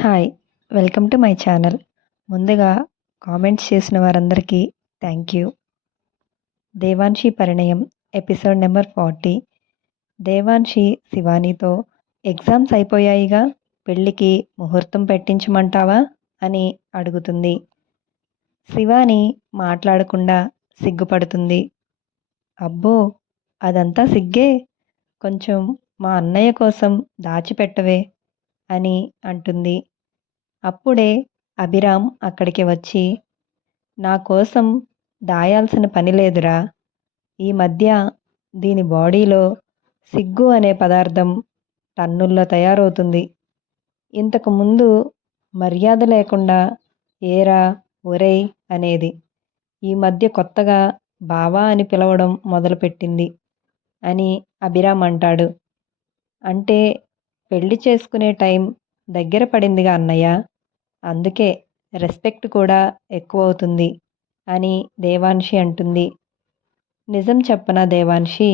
Hi welcome to my channel ముందుగా comments చేసిన వారందరికీ thank you Devanshi Parinayam episode number forty Devanshi శివానీతో exams అయిపోయాయిగా పెళ్ళికి ముహూర్తం పెట్టించమంటావా? అని అడుగుతుంది. శివాని మాట్లాడకుండా సిగ్గుపడుతుంది. అబ్బో అదంతా సిగ్గే? కొంచెం మా అన్నయ్య కోసం దాచిపెట్టవే అని అంటుంది. అప్పుడే అభిరామ్ అక్కడికి వచ్చి నా కోసం దాయాల్సిన పని లేదురా. ఈ మధ్య దీని బాడీలో సిగ్గు అనే పదార్థం టన్నుల్లో తయారవుతుంది. ఇంతకు ముందు మర్యాద లేకుండా ఏరా ఒరేయ్ అనేది ఈ మధ్య కొత్తగా బావా అని పిలవడం మొదలుపెట్టింది అని అభిరామ్ అంటాడు. అంటే పెళ్ళి చేసుకునే టైం దగ్గర పడిందిగా అన్నయ్య. అందుకే రెస్పెక్ట్ కూడా ఎక్కువ అవుతుంది అని దేవాన్షి అంటుంది. నిజం చెప్పనా దేవాన్షి?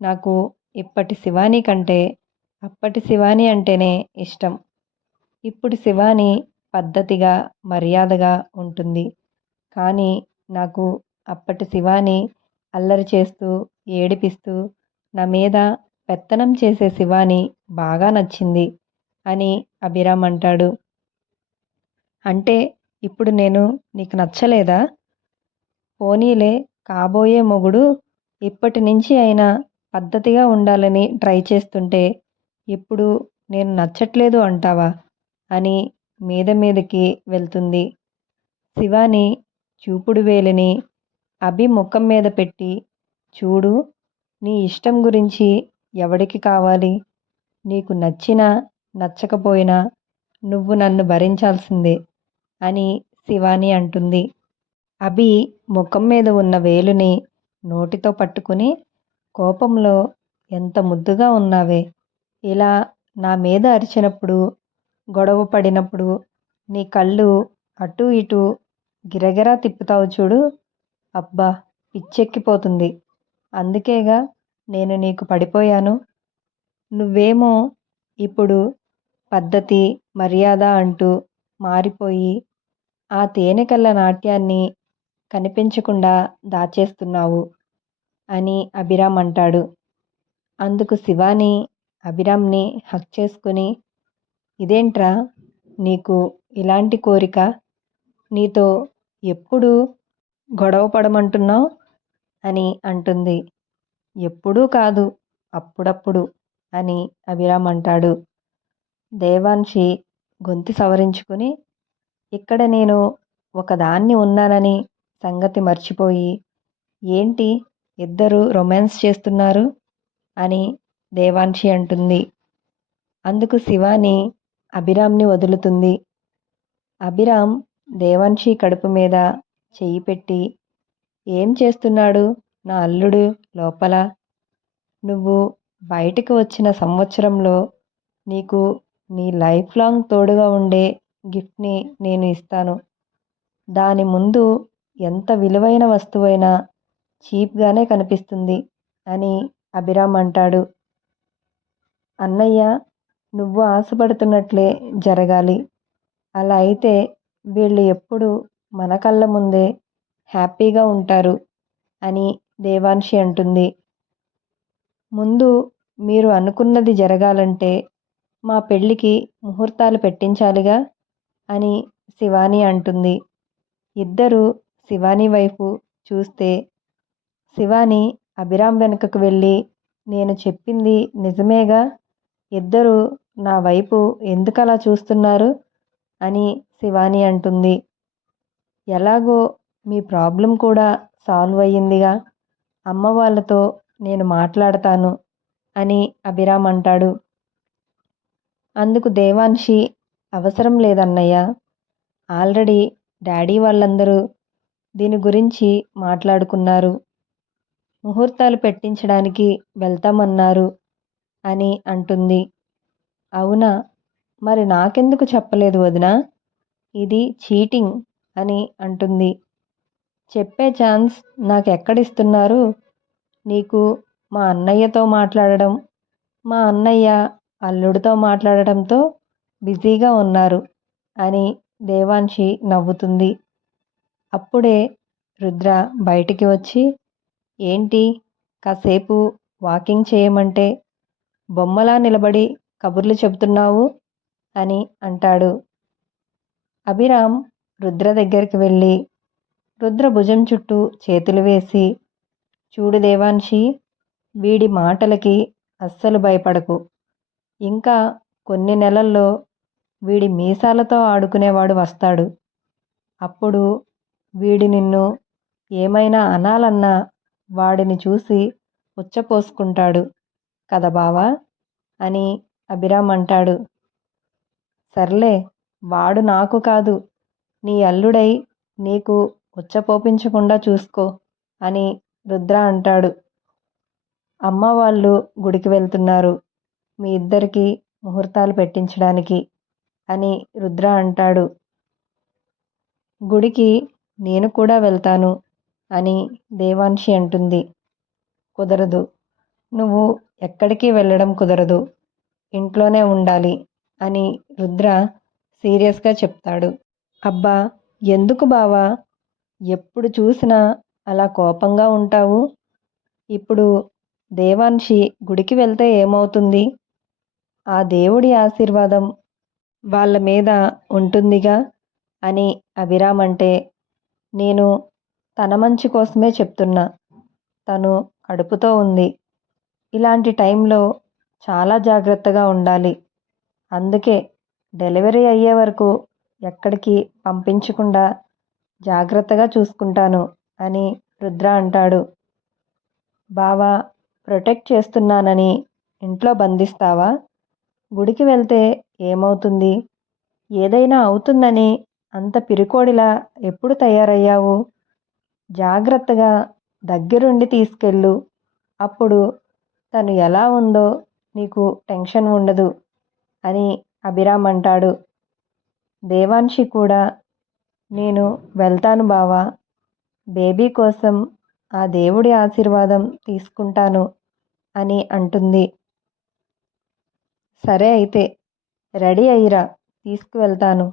నాకు ఇప్పటి శివాని కంటే అప్పటి శివాని అంటేనే ఇష్టం. ఇప్పుడు శివాని పద్ధతిగా మర్యాదగా ఉంటుంది. కానీ నాకు అప్పటి శివాని అల్లరి చేస్తూ ఏడిపిస్తూ నా మీద పెత్తనం చేసే శివాని బాగా నచ్చింది. అని అభిరామ్ అంటాడు. అంటే ఇప్పుడు నేను నీకు నచ్చలేదా? పోనీలే కాబోయే మొగుడు ఇప్పటి నుంచి అయినా పద్ధతిగా ఉండాలని ట్రై చేస్తుంటే ఇప్పుడు నేను నచ్చట్లేదు అంటావా? అని మీద మీదకి వెళ్తుంది. శివాని చూపుడు వేలిని అభి ముఖం మీద పెట్టి చూడు నీ ఇష్టం గురించి ఎవడికి కావాలి? నీకు నచ్చినా నచ్చకపోయినా నువ్వు నన్ను భరించాల్సిందే అని శివాని అంటుంది. అభి ముఖం మీద ఉన్న వేలుని నోటితో పట్టుకుని కోపంలో ఎంత ముద్దుగా ఉన్నావే. ఇలా నా మీద అరిచినప్పుడు గొడవ పడినప్పుడు నీ కళ్ళు అటు ఇటు గిరగిరా తిప్పుతావు చూడు. అబ్బా పిచ్చెక్కిపోతుంది. అందుకేగా నేను నీకు పడిపోయాను. నువ్వేమో ఇప్పుడు పద్ధతి మర్యాద అంటూ మారిపోయి ఆ తేనెకల్ల నాట్యాన్ని కనిపించకుండా దాచేస్తున్నావు అని అభిరామ్ అంటాడు. అందుకు శివాని అభిరామ్ని హక్ చేసుకుని ఇదేంట్రా? నీకు ఇలాంటి కోరిక? నీతో ఎప్పుడు గొడవ పడమంటున్నావు? అని అంటుంది. ఎప్పుడూ కాదు అప్పుడప్పుడు అని అభిరామ్ అంటాడు. దేవాన్షి గొంతు సవరించుకుని ఇక్కడ నేను ఒకదాన్ని ఉన్నానని సంగతి మర్చిపోయి ఏంటి ఇద్దరు రొమాన్స్ చేస్తున్నారు? అని దేవాన్షి అంటుంది. అందుకు శివాని అభిరామ్ని వదులుతుంది. అభిరామ్ దేవాన్షి కడుపు మీద చెయ్యి పెట్టి ఏం చేస్తున్నాడు నా అల్లుడు లోపల? నువ్వు బయటకు వచ్చిన సంవత్సరంలో నీకు నీ లైఫ్ లాంగ్ తోడుగా ఉండే గిఫ్ట్ని నేను ఇస్తాను. దాని ముందు ఎంత విలువైన వస్తువైనా చీప్గానే కనిపిస్తుంది అని అభిరామ్ అంటాడు. అన్నయ్య నువ్వు ఆశపడుతున్నట్లే జరగాలి. అలా అయితే వీళ్ళు ఎప్పుడు మన కళ్ళ ముందే హ్యాపీగా ఉంటారు అని దేవాన్షి అంటుంది. ముందు మీరు అనుకున్నది జరగాలంటే మా పెళ్ళికి ముహూర్తాలు పెట్టించాలిగా అని శివాని అంటుంది. ఇద్దరు శివాని వైపు చూస్తే శివాని అభిరామ్ వెనుకకు వెళ్ళి నేను చెప్పింది నిజమేగా? ఇద్దరు నా వైపు ఎందుకలా చూస్తున్నారు? అని శివాని అంటుంది. ఎలాగో మీ ప్రాబ్లం కూడా సాల్వ్ అయ్యిందిగా? అమ్మ వాళ్ళతో నేను మాట్లాడతాను అని అభిరామ్ అంటాడు. అందుకు దేవాన్షి అవసరం లేదన్నయ్య. ఆల్రెడీ డాడీ వాళ్ళందరూ దీని గురించి మాట్లాడుకున్నారు. ముహూర్తాలు పెట్టించడానికి వెళ్తామన్నారు అని అంటుంది. అవునా? మరి నాకెందుకు చెప్పలేదు వదిన? ఇది చీటింగ్ అని అంటుంది. చెప్పే ఛాన్స్ నాకు ఎక్కడిస్తున్నారు నీకు మా అన్నయ్యతో మాట్లాడడం మా అన్నయ్య అల్లుడితో మాట్లాడటంతో బిజీగా ఉన్నారు అని దేవాన్షి నవ్వుతుంది. అప్పుడే రుద్ర బయటికి వచ్చి ఏంటి? కాసేపు వాకింగ్ చేయమంటే బొమ్మలా నిలబడి కబుర్లు చెబుతున్నావు? అని అంటాడు. అభిరామ్ రుద్ర దగ్గరికి వెళ్ళి రుద్ర భుజం చుట్టూ చేతులు వేసి చూడు దేవాన్షి వీడి మాటలకి అస్సలు భయపడకు. ఇంకా కొన్ని నెలల్లో వీడి మీసాలతో ఆడుకునేవాడు వస్తాడు. అప్పుడు వీడి నిన్ను ఏమైనా అనాలన్నా వాడిని చూసి పుచ్చపోసుకుంటాడు కదా బావా? అని అభిరామ్ అంటాడు. సర్లే వాడు నాకు కాదు. నీ అల్లుడై నీకు ఉచ్చపోపించకుండా చూసుకో అని రుద్ర అంటాడు. అమ్మ వాళ్ళు గుడికి వెళ్తున్నారు. మీ ఇద్దరికి ముహూర్తాలు పెట్టించడానికి అని రుద్ర అంటాడు. గుడికి నేను కూడా వెళ్తాను అని దేవాన్షి అంటుంది. కుదరదు. నువ్వు ఎక్కడికి వెళ్ళడం కుదరదు. ఇంట్లోనే ఉండాలి అని రుద్ర సీరియస్గా చెప్తాడు. అబ్బా ఎందుకు బావా? ఎప్పుడు చూసినా అలా కోపంగా ఉంటావు? ఇప్పుడు దేవాన్షి గుడికి వెళ్తే ఏమవుతుంది? ఆ దేవుడి ఆశీర్వాదం వాళ్ళ మీద ఉంటుందిగా అని అభిరామ్ అంటే నేను తన మంచి కోసమే చెప్తున్నా. తను కడుపుతో ఉంది. ఇలాంటి టైంలో చాలా జాగ్రత్తగా ఉండాలి. అందుకే డెలివరీ అయ్యే వరకు ఎక్కడికి పంపించకుండా జాగ్రత్తగా చూసుకుంటాను అని రుద్ర అంటాడు. బావా ప్రొటెక్ట్ చేస్తున్నానని ఇంట్లో బంధిస్తావా? గుడికి వెళ్తే ఏమవుతుంది? ఏదైనా అవుతుందని అంత పిరికోడిలా ఎప్పుడు తయారయ్యావు? జాగ్రత్తగా దగ్గరుండి తీసుకెళ్ళు. అప్పుడు తను ఎలా ఉందో నీకు టెన్షన్ ఉండదు అని అభిరామ్ అంటాడు. దేవాన్షి కూడా నేను వెళ్తాను బావా. బేబీ కోసం ఆ దేవుడి ఆశీర్వాదం తీసుకుంటాను అని అంటుంది. సరే అయితే రెడీ అయ్యిరా తీసుకువెళ్తాను.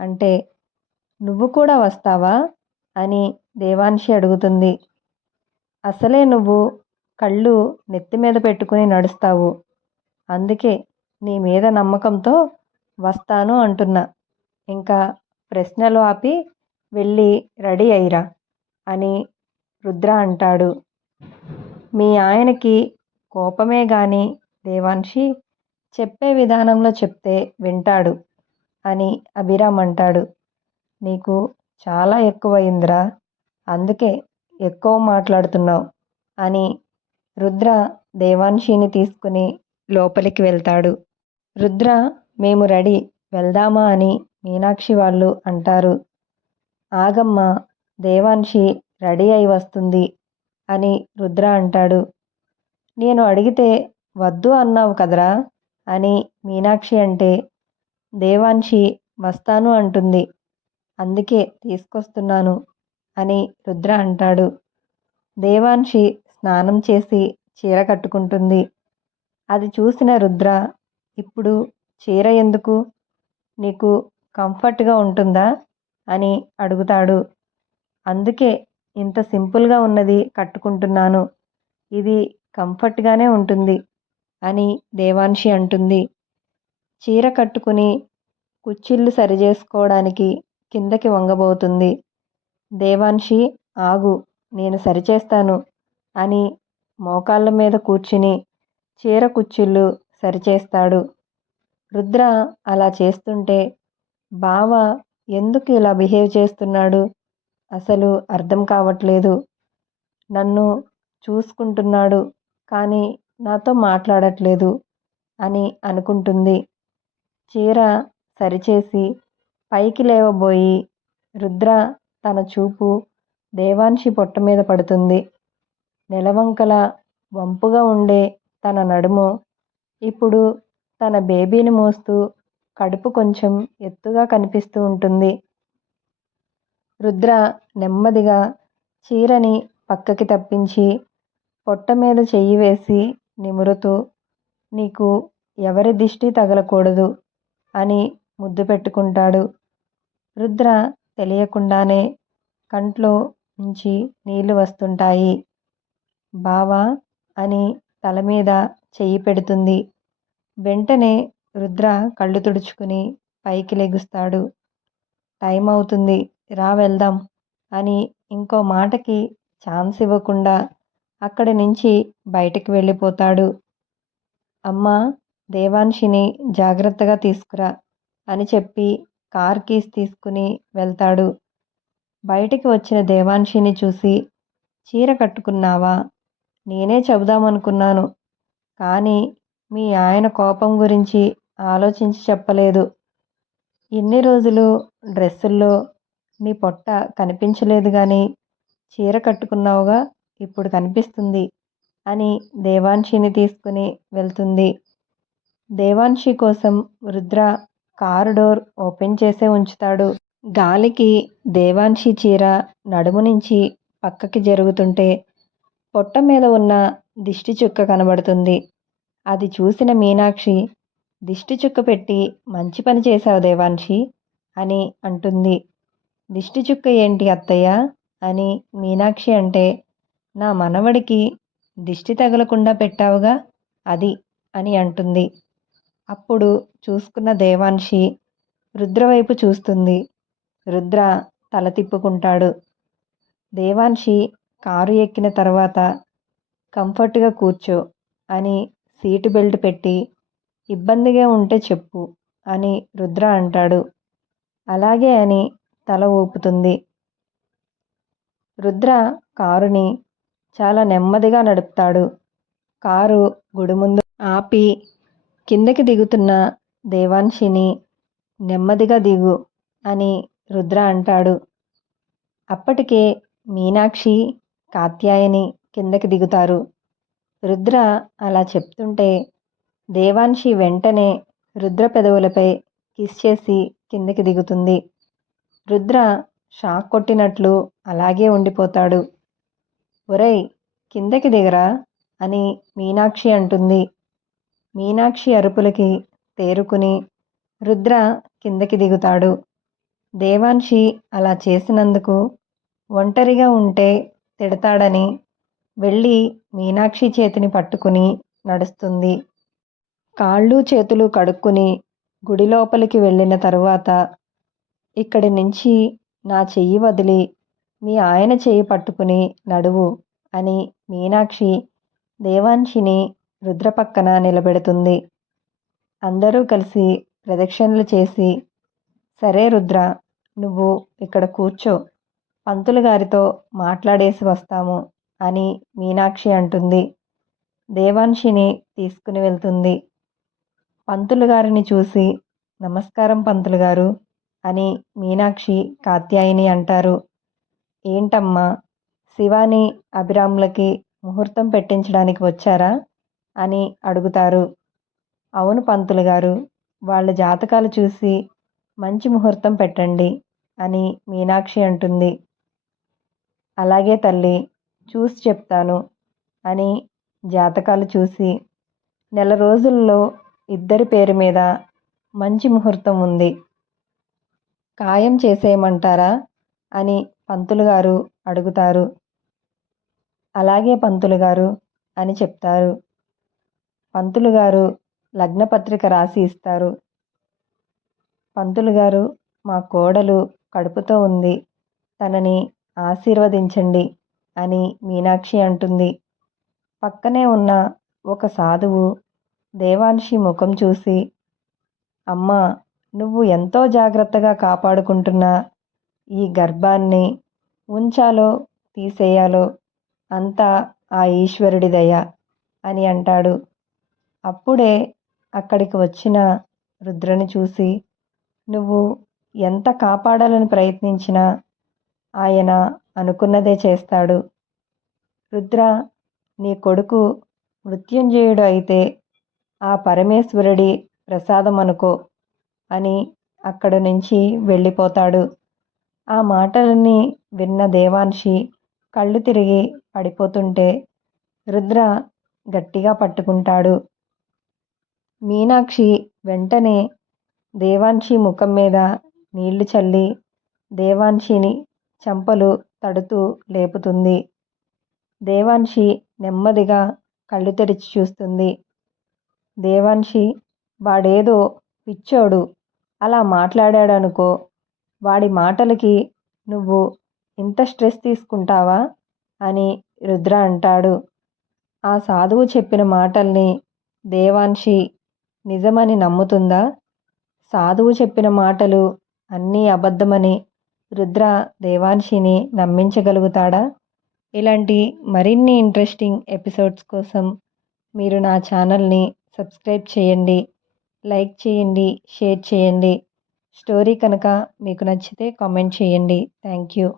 అంటే నువ్వు కూడా వస్తావా? అని దేవాన్షి అడుగుతుంది. అసలే నువ్వు కళ్ళు నెత్తి మీద పెట్టుకుని నడుస్తావు. అందుకే నీ మీద నమ్మకంతో వస్తాను అంటున్నా. ఇంకా ప్రశ్నలు ఆపి వెళ్ళి రెడీ అయ్యిరా అని రుద్ర అంటాడు. మీ ఆయనకి కోపమే గాని దేవాన్షి చెప్పే విధానంలో చెప్తే వింటాడు అని అభిరామ్ అంటాడు. నీకు చాలా ఎక్కువయిందిరా అందుకే ఎక్కువ మాట్లాడుతున్నావు అని రుద్ర దేవాన్షిని తీసుకుని లోపలికి వెళ్తాడు. రుద్ర మేము రెడీ వెళ్దామా అని మీనాక్షి వాళ్ళు అంటారు. ఆగమ్మ దేవాన్షి రెడీ అయి వస్తుంది అని రుద్ర అంటాడు. నేను అడిగితే వద్దు అన్నావు కదరా అని మీనాక్షి అంటే దేవాన్షి వస్తాను అంటుంది. అందుకే తీసుకొస్తున్నాను అని రుద్ర అంటాడు. దేవాన్షి స్నానం చేసి చీర కట్టుకుంటుంది. అది చూసిన రుద్ర ఇప్పుడు చీర ఎందుకు? నీకు కంఫర్ట్గా ఉంటుందా? అని అడుగుతాడు. అందుకే ఇంత సింపుల్గా ఉన్నది కట్టుకుంటున్నాను. ఇది కంఫర్ట్గానే ఉంటుంది. అని దేవాన్షి అంటుంది. చీర కట్టుకుని కుచ్చిళ్ళు సరిచేసుకోవడానికి కిందకి వంగబోతుంది. దేవాన్షి ఆగు నేను సరిచేస్తాను అని మోకాళ్ళ మీద కూర్చుని చీర కుచ్చిళ్ళు సరిచేస్తాడు. రుద్ర అలా చేస్తుంటే బావ ఎందుకు ఇలా బిహేవ్ చేస్తున్నాడు? అసలు అర్థం కావట్లేదు. నన్ను చూసుకుంటున్నాడు కానీ నాతో మాట్లాడట్లేదు అని అనుకుంటుంది. చీర సరిచేసి పైకి లేవబోయి రుద్ర తన చూపు దేవాన్షి పొట్ట మీద పడుతుంది. నెలవంకల వంపుగా ఉండే తన నడుము ఇప్పుడు తన బేబీని మోస్తూ కడుపు కొంచెం ఎత్తుగా కనిపిస్తూ ఉంటుంది. రుద్ర నెమ్మదిగా చీరని పక్కకి తప్పించి పొట్ట మీద చెయ్యి వేసి నిమురుతూ నీకు ఎవరి దిష్టి తగలకూడదు అని ముద్దు పెట్టుకుంటాడు. రుద్ర తెలియకుండానే కంట్లో నుంచి నీళ్ళు వస్తుంటాయి. బావా అని తల మీద చెయ్యి పెడుతుంది. వెంటనే రుద్ర కళ్ళు తుడుచుకుని పైకి లెగుస్తాడు. టైం అవుతుంది రా వెళ్దాం అని ఇంకో మాటకి ఛాన్స్ ఇవ్వకుండా అక్కడి నుంచి బయటికి వెళ్ళిపోతాడు. అమ్మా దేవాన్షిని జాగ్రత్తగా తీసుకురా అని చెప్పి కార్ కీస్ తీసుకుని వెళ్తాడు. బయటికి వచ్చిన దేవాన్షిని చూసి చీర కట్టుకున్నావా? నేనే చెబుదామనుకున్నాను. కానీ మీ ఆయన కోపం గురించి ఆలోచించి చెప్పలేదు. ఇన్ని రోజులు డ్రెస్సుల్లో నీ పొట్ట కనిపించలేదు కానీ చీర కట్టుకున్నావుగా? ఇప్పుడు కనిపిస్తుంది అని దేవాన్షిని తీసుకుని వెళ్తుంది. దేవాన్షి కోసం రుద్ర కారు డోర్ ఓపెన్ చేసే ఉంచుతాడు. గాలికి దేవాన్షి చీర నడుము నుంచి పక్కకి జరుగుతుంటే పొట్ట మీద ఉన్న దిష్టి చుక్క కనబడుతుంది. అది చూసిన మీనాక్షి దిష్టి చుక్క పెట్టి మంచి పని చేశావు దేవాన్షి అని అంటుంది. దిష్టి చుక్క ఏంటి అత్తయ్య అని మీనాక్షి అంటే నా మనవడికి దిష్టి తగలకుండా పెట్టావుగా? అది అని అంటుంది. అప్పుడు చూసుకున్న దేవాన్షి రుద్ర వైపు చూస్తుంది. రుద్ర తల తిప్పుకుంటాడు. దేవాన్షి కారు ఎక్కిన తర్వాత కంఫర్ట్గా కూర్చో అని సీటు బెల్ట్ పెట్టి ఇబ్బందిగా ఉంటే చెప్పు అని రుద్ర అంటాడు. అలాగే అని తల ఊపుతుంది. రుద్ర కారుని చాలా నెమ్మదిగా నడుపుతాడు. కారు గుడి ముందు ఆపి కిందకి దిగుతున్న దేవాన్షిని నెమ్మదిగా దిగు అని రుద్ర అంటాడు. అప్పటికే మీనాక్షి కాత్యాయని కిందకి దిగుతారు. రుద్ర అలా చెప్తుంటే దేవాన్షి వెంటనే రుద్ర పెదవులపై కిస్ చేసి కిందకి దిగుతుంది. రుద్ర షాక్ కొట్టినట్లు అలాగే ఉండిపోతాడు. ఒరేయ్ కిందకి దిగరా అని మీనాక్షి అంటుంది. మీనాక్షి అరుపులకి తేరుకుని రుద్ర కిందకి దిగుతాడు. దేవాన్షి అలా చేసినందుకు ఒంటరిగా ఉంటే తిడతాడని వెళ్ళి మీనాక్షి చేతిని పట్టుకుని నడుస్తుంది. కాళ్ళు చేతులు కడుక్కుని గుడి లోపలికి వెళ్ళిన తరువాత ఇక్కడి నుంచి నా చెయ్యి వదిలి మీ ఆయన చేయి పట్టుకుని నడువు అని మీనాక్షి దేవాన్షిని రుద్ర పక్కన నిలబెడుతుంది. అందరూ కలిసి ప్రదక్షిణలు చేసి సరే రుద్ర నువ్వు ఇక్కడ కూర్చో పంతులు గారితో మాట్లాడేసి వస్తాము అని మీనాక్షి అంటుంది. దేవాన్షిని తీసుకుని వెళ్తుంది. పంతులు గారిని చూసి నమస్కారం పంతులు గారు అని మీనాక్షి కాత్యాయిని అంటారు. ఏంటమ్మా? శివాని అభిరాములకి ముహూర్తం పెట్టించడానికి వచ్చారా? అని అడుగుతారు. అవును పంతులు గారు వాళ్ళ జాతకాలు చూసి మంచి ముహూర్తం పెట్టండి అని మీనాక్షి అంటుంది. అలాగే తల్లి చూసి చెప్తాను అని జాతకాలు చూసి నెల రోజుల్లో ఇద్దరి పేరు మీద మంచి ముహూర్తం ఉంది. ఖాయం చేసేయమంటారా? అని పంతులు గారు అడుగుతారు. అలాగే పంతులు గారు అని చెప్తారు. పంతులు గారు లగ్నపత్రిక రాసి ఇస్తారు. పంతులు గారు మా కోడలు కడుపుతో ఉంది. తనని ఆశీర్వదించండి అని మీనాక్షి అంటుంది. పక్కనే ఉన్న ఒక సాధువు దేవాన్షి ముఖం చూసి అమ్మ నువ్వు ఎంతో జాగ్రత్తగా కాపాడుకుంటున్న. ఈ గర్భాన్ని ఉంచాలో తీసేయాలో అంతా ఆ ఈశ్వరుడి దయ అని అంటాడు. అప్పుడే అక్కడికి వచ్చిన రుద్రని చూసి నువ్వు ఎంత కాపాడాలని ప్రయత్నించినా ఆయన అనుకున్నదే చేస్తాడు. రుద్ర నీ కొడుకు మృత్యుంజయుడు అయితే ఆ పరమేశ్వరుడి ప్రసాదం అనుకో అని అక్కడ నుంచి వెళ్ళిపోతాడు. ఆ మాటలన్నీ విన్న దేవాన్షి కళ్ళు తిరిగి పడిపోతుంటే రుద్ర గట్టిగా పట్టుకుంటాడు. మీనాక్షి వెంటనే దేవాన్షి ముఖం మీద నీళ్ళు చల్లి దేవాన్షిని చెంపలు తడుతూ లేపుతుంది. దేవాన్షి నెమ్మదిగా కళ్ళు తెరిచి చూస్తుంది. దేవాన్షి వాడేదో పిచ్చోడు అలా మాట్లాడాడనుకో వాడి మాటలకి నువ్వు ఇంత స్ట్రెస్ తీసుకుంటావా? అని రుద్ర అంటాడు. ఆ సాధువు చెప్పిన మాటల్ని దేవాన్షి నిజమని నమ్ముతుందా? సాధువు చెప్పిన మాటలు అన్నీ అబద్ధమని రుద్ర దేవాన్షిని నమ్మించగలుగుతాడా? ఇలాంటి మరిన్ని ఇంట్రెస్టింగ్ ఎపిసోడ్స్ కోసం మీరు నా ఛానల్ని సబ్స్క్రైబ్ చేయండి. లైక్ చేయండి షేర్ చేయండి. స్టోరీ కనుక మీకు నచ్చితే కామెంట్ చేయండి. Thank you.